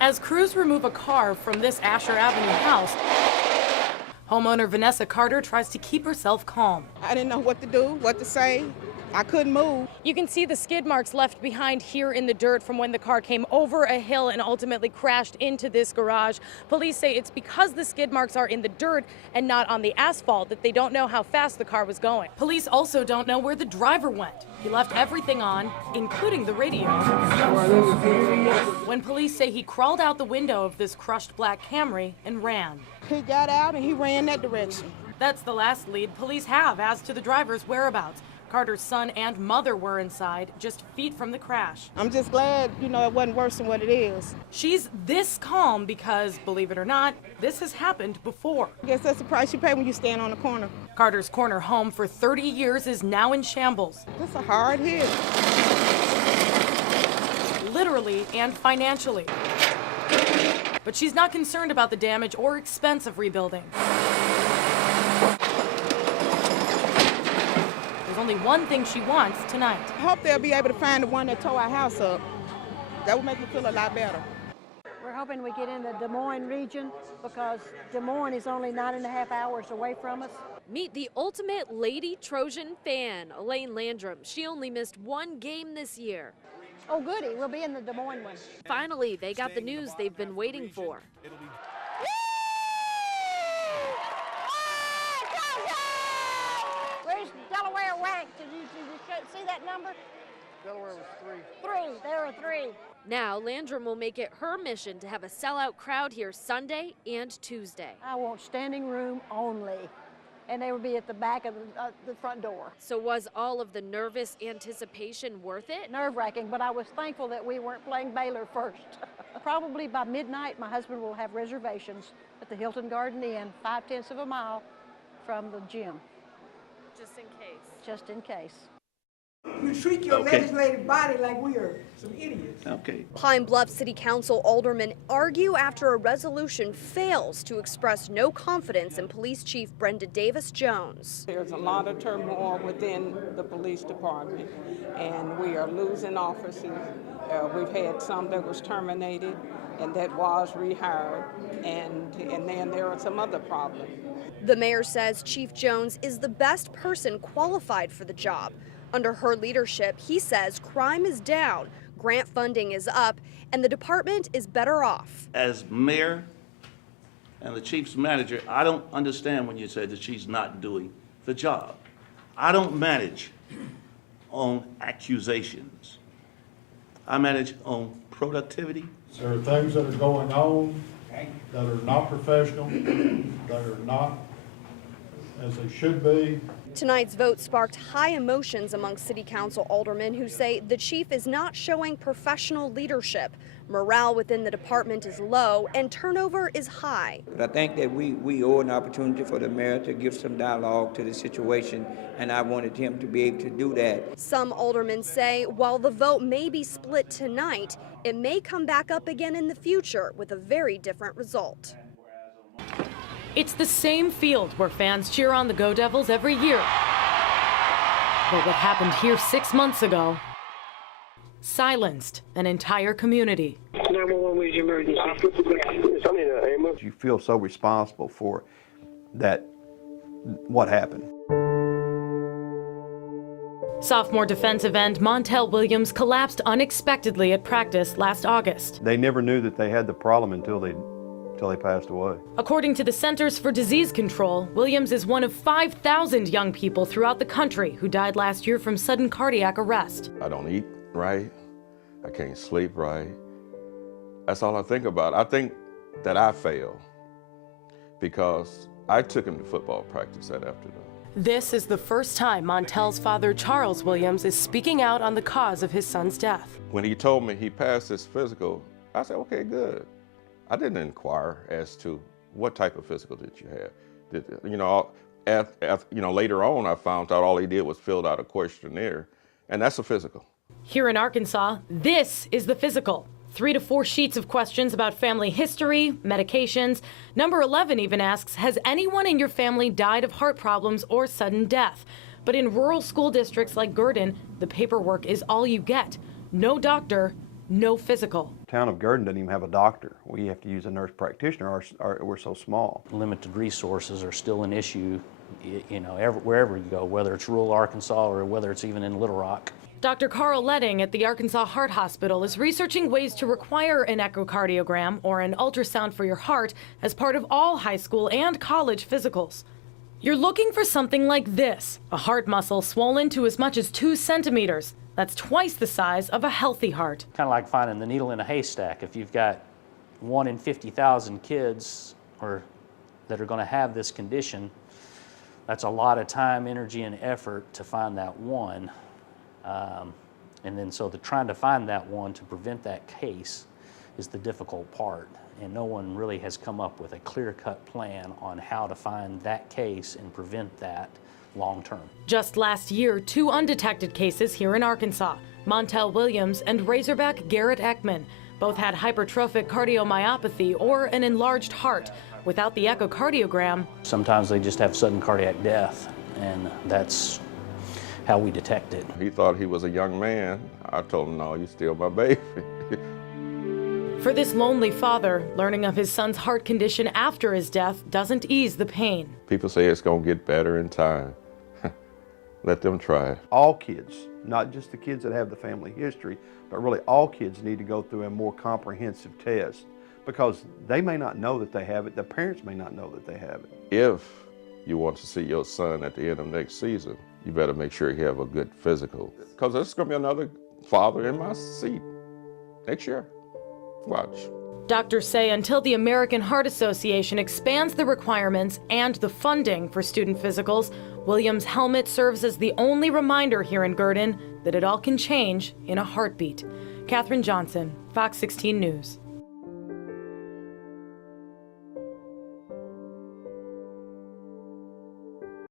As crews remove a car from this Asher Avenue house, homeowner Vanessa Carter tries to keep herself calm. I didn't know what to do, what to say. I couldn't move. You can see the skid marks left behind here in the dirt from when the car came over a hill and ultimately crashed into this garage. Police say it's because the skid marks are in the dirt and not on the asphalt that they don't know how fast the car was going. Police also don't know where the driver went. He left everything on, including the radio. When police say he crawled out the window of this crushed black Camry and ran. He got out and he ran that direction. That's the last lead police have as to the driver's whereabouts. Carter's son and mother were inside, just feet from the crash. I'm just glad, it wasn't worse than what it is. She's this calm because, believe it or not, this has happened before. I guess that's the price you pay when you stand on the corner. Carter's corner home for 30 years is now in shambles. It's a hard hit. Literally and financially. But she's not concerned about the damage or expense of rebuilding. Only one thing she wants tonight. I hope they'll be able to find the one that tore our house up. That would make me feel a lot better. We're hoping we get in the Des Moines region because Des Moines is only 9.5 hours away from us. Meet the ultimate Lady Trojan fan, Elaine Landrum. She only missed one game this year. Oh, goody, we'll be in the Des Moines one. Finally, they got the news they've been waiting for. Where's Delaware ranked? Did you see that number? Delaware was 3. 3. There are 3. Now, Landrum will make it her mission to have a sellout crowd here Sunday and Tuesday. I want standing room only, and they will be at the back of the front door. So was all of the nervous anticipation worth it? Nerve-wracking, but I was thankful that we weren't playing Baylor first. Probably by midnight, my husband will have reservations at the Hilton Garden Inn, 0.5 of a mile from the gym. Just in case. Just in case. You treat your legislative body like we are some idiots. Okay. Pine Bluff City Council aldermen argue after a resolution fails to express no confidence in Police Chief Brenda Davis Jones. There's a lot of turmoil within the police department, and we are losing officers. We've had some that was terminated and that was rehired, and then there are some other problems. The mayor says Chief Jones is the best person qualified for the job. Under her leadership, he says crime is down, grant funding is up, and the department is better off. As mayor and the chief's manager, I don't understand when you say that she's not doing the job. I don't manage on accusations. I manage on productivity. There are things that are going on that are not professional, that are not as they should be. Tonight's vote sparked high emotions among City Council aldermen who say the chief is not showing professional leadership. Morale within the department is low and turnover is high. But I think that we owe an opportunity for the mayor to give some dialogue to the situation, and I wanted him to be able to do that. Some aldermen say while the vote may be split tonight, it may come back up again in the future with a very different result. It's the same field where fans cheer on the Go Devils every year. But what happened here 6 months ago silenced an entire community. 911, where's your emergency? You feel so responsible for that, what happened. Sophomore defensive end Montel Williams collapsed unexpectedly at practice last August. They never knew that they had the problem until they passed away. According to the Centers for Disease Control, Williams is one of 5,000 young people throughout the country who died last year from sudden cardiac arrest. I don't eat right. I can't sleep right. That's all I think about. I think that I failed because I took him to football practice that afternoon. This is the first time Montel's father, Charles Williams, is speaking out on the cause of his son's death. When he told me he passed his physical, I said, okay, good. I didn't inquire as to what type of physical did you have. Later on, I found out all he did was filled out a questionnaire, and that's a physical. Here in Arkansas, this is the physical. 3 to 4 sheets of questions about family history, medications. Number 11 even asks, has anyone in your family died of heart problems or sudden death? But in rural school districts like Gurdon, the paperwork is all you get. No doctor, no physical. town of Gurdon doesn't even have a doctor. We have to use a nurse practitioner, we're so small. Limited resources are still an issue, you know, wherever you go, whether it's rural Arkansas or whether it's even in Little Rock. Dr. Carl Letting at the Arkansas Heart Hospital is researching ways to require an echocardiogram or an ultrasound for your heart as part of all high school and college physicals. You're looking for something like this, a heart muscle swollen to as much as 2 centimeters. That's twice the size of a healthy heart. Kind of like finding the needle in a haystack. If you've got 1 in 50,000 kids that are going to have this condition, that's a lot of time, energy, and effort to find that one. And then so trying to find that one to prevent that case is the difficult part. And no one really has come up with a clear-cut plan on how to find that case and prevent that long term. Just last year, 2 undetected cases here in Arkansas. Montel Williams and Razorback Garrett Ekman both had hypertrophic cardiomyopathy or an enlarged heart. Without the echocardiogram, Sometimes they just have sudden cardiac death, and that's how we detect it. He thought he was a young man. I told him, no, you're still my baby. for this lonely father, learning of his son's heart condition after his death doesn't ease the pain. People say it's going to get better in time. Let them try it. All kids, not just the kids that have the family history, but really all kids need to go through a more comprehensive test because they may not know that they have it, their parents may not know that they have it. If you want to see your son at the end of next season, you better make sure you have a good physical. Because there's going to be another father in my seat next year. Watch. Doctors say until the American Heart Association expands the requirements and the funding for student physicals, Williams' helmet serves as the only reminder here in Gurdon that it all can change in a heartbeat. Katherine Johnson, Fox 16 News.